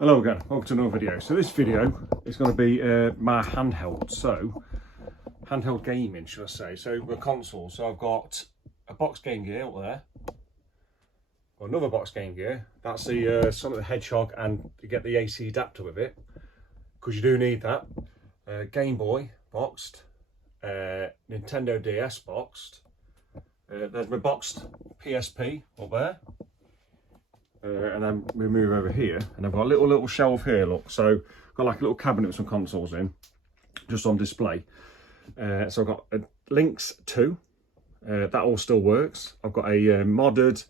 Hello again, welcome to another video. So this video is going to be my handheld, handheld gaming should I say. So the console, so I've got a box game gear up there, another box game gear, that's the Sonic the Hedgehog, and you get the AC adapter with it, because you do need that. Game Boy boxed, Nintendo DS boxed, there's my boxed PSP up there. And then we move over here, and I've got a little shelf here. Look, so I've got like a little cabinet with some consoles in, just on display. So I've got a Lynx 2, that all still works. I've got a modded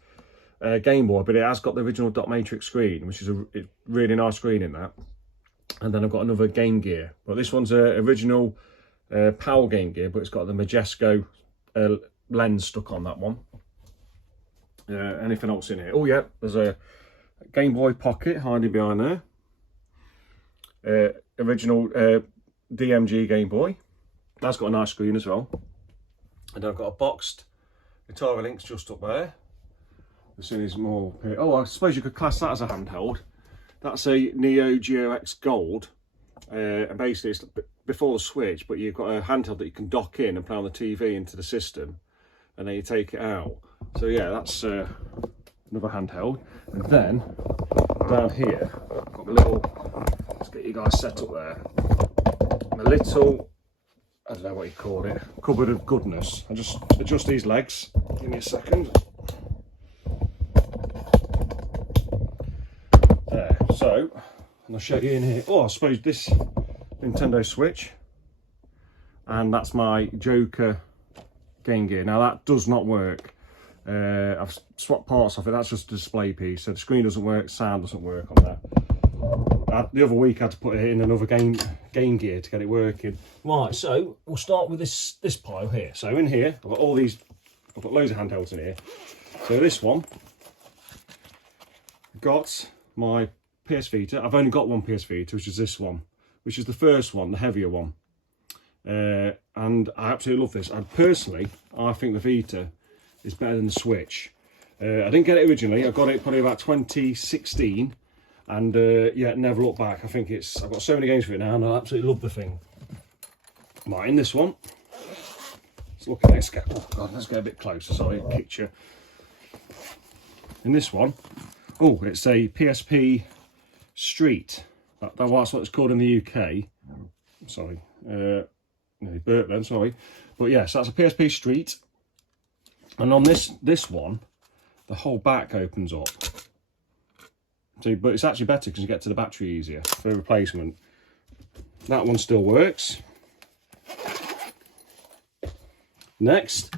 Game Boy, but it has got the original dot matrix screen, which is a really nice screen in that. And then I've got another Game Gear, but this one's a original Power Game Gear, but it's got the Majesco lens stuck on that one. Anything else in here? Oh yeah, there's a Game Boy Pocket hiding behind there. Original DMG Game Boy. That's got a nice screen as well. And I've got a boxed Guitar Lynx just up there. As soon as more. Oh, I suppose you could class that as a handheld. That's a Neo Geo X Gold. And basically it's before the Switch, but you've got a handheld that you can dock in and play on the TV into the system, and then you take it out. So yeah, that's another handheld. And then down here, I've got my little, let's get you guys set up there, my little, I don't know what you call it, cupboard of goodness. I just adjust these legs, give me a second. There, so, and I'll show you in here, oh I suppose this Nintendo Switch, and that's my Joker Game Gear. Now that does not work. I've swapped parts off it, that's just a display piece, so the screen doesn't work, sound doesn't work on that. The other week I had to put it in another game gear to get it working. Right, so we'll start with this pile here. So in here, I've got all these, I've got loads of handhelds in here. So this one, got my PS Vita. I've only got one PS Vita, which is this one, which is the first one, the heavier one. And I absolutely love this. And personally, I think the Vita is better than the Switch. I didn't get it originally. I got it probably about 2016, and yeah, never looked back. I think I've got so many games for it now, and I absolutely love the thing. Right, in this one, let's get a bit closer. Sorry, picture. In this one, oh, it's a PSP Street. That's what it's called in the UK. Sorry, nearly burped then. Sorry, but yes, yeah, so that's a PSP Street. And on this one, the whole back opens up. So, but it's actually better because you get to the battery easier for replacement. That one still works. Next,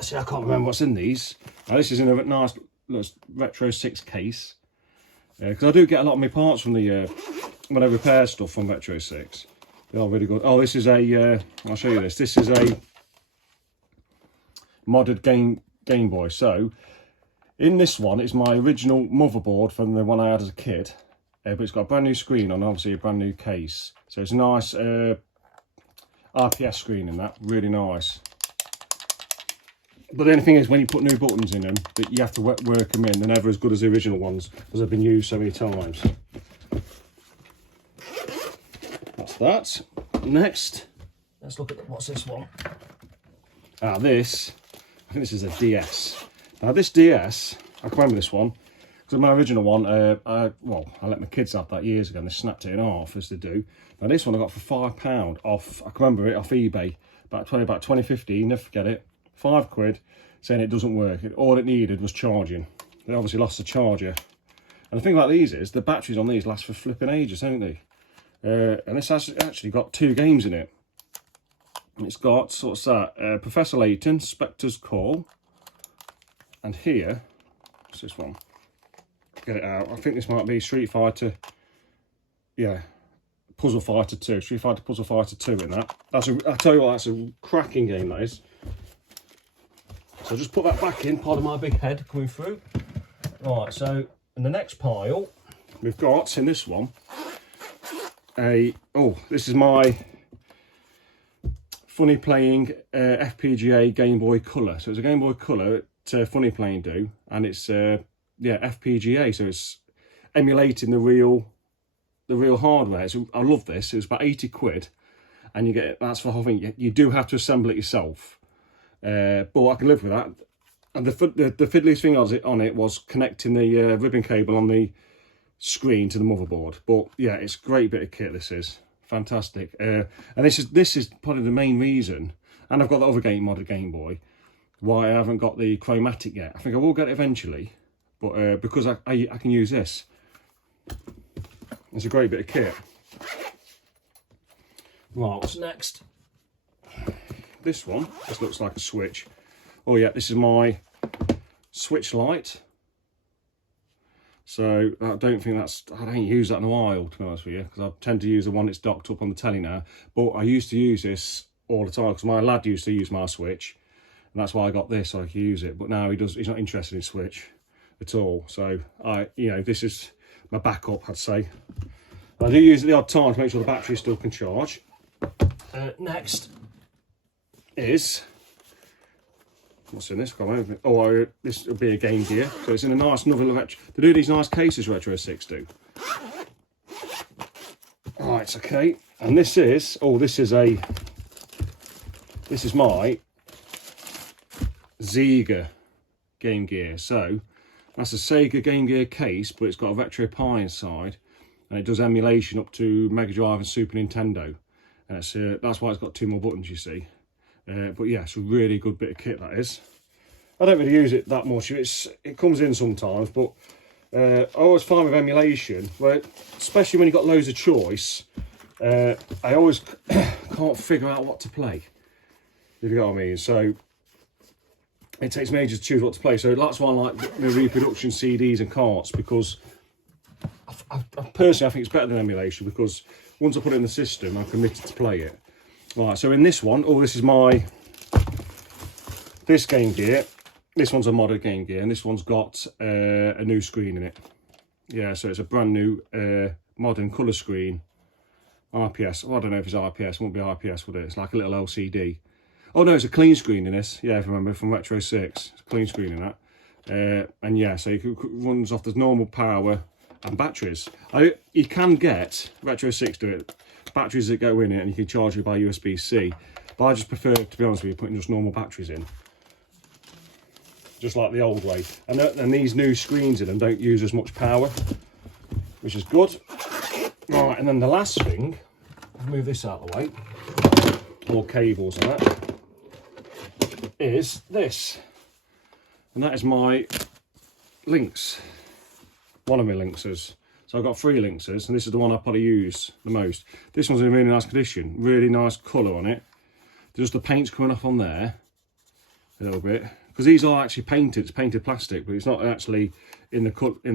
see, I can't remember what's in these. Now this is in a nice Retro 6 case. Because I do get a lot of my parts from the when I repair stuff from Retro 6. They are really good. Oh, this is a. I'll show you this. This is a modded Game Boy. So in this one, it's my original motherboard from the one I had as a kid, but it's got a brand new screen on, obviously a brand new case. So it's a nice RPS screen in that, really nice. But the only thing is, when you put new buttons in them, that you have to work them in. They're never as good as the original ones, because they've been used so many times. That's that. Next, let's look at what's this one. This, I think this is a DS. Now this DS, I can remember this one, because my original one, I let my kids have that years ago, and they snapped it in half, as they do. Now this one I got for £5 off, I can remember it, off eBay, about 2015, never forget it, £5, saying it doesn't work. All it needed was charging. They obviously lost the charger. And the thing about these is, the batteries on these last for flipping ages, don't they? And this has actually got 2 games in it. It's got, what's that, Professor Layton, Spectre's Call, and here, what's this one? Get it out. I think this might be Street Fighter, yeah, Puzzle Fighter 2, Street Fighter Puzzle Fighter 2 in that. I tell you what, that's a cracking game, that is. So I'll just put that back in, part of my big head coming through. Right, so in the next pile, we've got, in this one, this is my Funny Playing FPGA Game Boy Color. So it's a Game Boy Color Funny Playing do, and it's yeah, FPGA, so it's emulating the real the real hardware. So I love this. It was about 80 quid, and you get, that's for the whole thing. You do have to assemble it yourself, but I can live with that. And the fiddliest thing on it was connecting the ribbon cable on the screen to the motherboard. But yeah, it's a great bit of kit. This is fantastic, and this is probably the main reason. And I've got the other modded Game Boy, why I haven't got the chromatic yet. I think I will get it eventually, but because I can use this. It's a great bit of kit. Right, what's next? This one. This looks like a switch. Oh yeah, this is my switch light. So I don't use that in a while, to be honest with you, because I tend to use the one that's docked up on the telly now. But I used to use this all the time because my lad used to use my switch, and that's why I got this, so I could use it. But now he's not interested in switch at all. So this is my backup, I'd say. I do use it the odd time to make sure the battery still can charge. Next is, what's in this? This will be a Game Gear. So it's in a nice, another retro. They do these nice cases, Retro 6 do. Right, okay. And this is my Sega Game Gear. So that's a Sega Game Gear case, but it's got a Retro Pi inside, and it does emulation up to Mega Drive and Super Nintendo. And that's why it's got 2 more buttons, you see. But yeah, it's a really good bit of kit, that is. I don't really use it that much. It comes in sometimes, but I always find with emulation, especially when you've got loads of choice, I always can't figure out what to play, if you know what I mean. So it takes me ages to choose what to play. So that's why I like the reproduction CDs and carts, because I personally I think it's better than emulation, because once I put it in the system, I'm committed to play it. Right, so in this one, this is this Game Gear. This one's a modded Game Gear, and this one's got a new screen in it. Yeah, so it's a brand new modern colour screen. IPS. Well, I don't know if it's IPS. It won't be IPS, would it? It's like a little LCD. Oh no, it's a clean screen in this. Yeah, if you remember, from Retro 6. It's a clean screen in that. And yeah, so it runs off the normal power and batteries. You can get, Retro 6 do it, batteries that go in it, and you can charge it by USB-C. But I just prefer, to be honest with you, putting just normal batteries in. Just like the old way. And these new screens in them don't use as much power, which is good. Right, and then the last thing, I'll move this out of the way, more cables and that, is this. And that is my Lynx. One of my Lynxes. So I've got 3 Lynxes, and this is the one I probably use the most. This one's in really nice condition, really nice colour on it. Just the paint's coming off on there a little bit, because these are actually painted. It's painted plastic, but it's not actually in the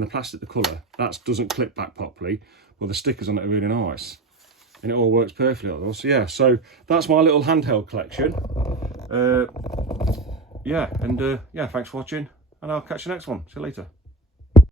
plastic, the colour. That doesn't clip back properly. Well, the stickers on it are really nice, and it all works perfectly on those. So yeah, so that's my little handheld collection. Yeah, thanks for watching, and I'll catch you next one. See you later.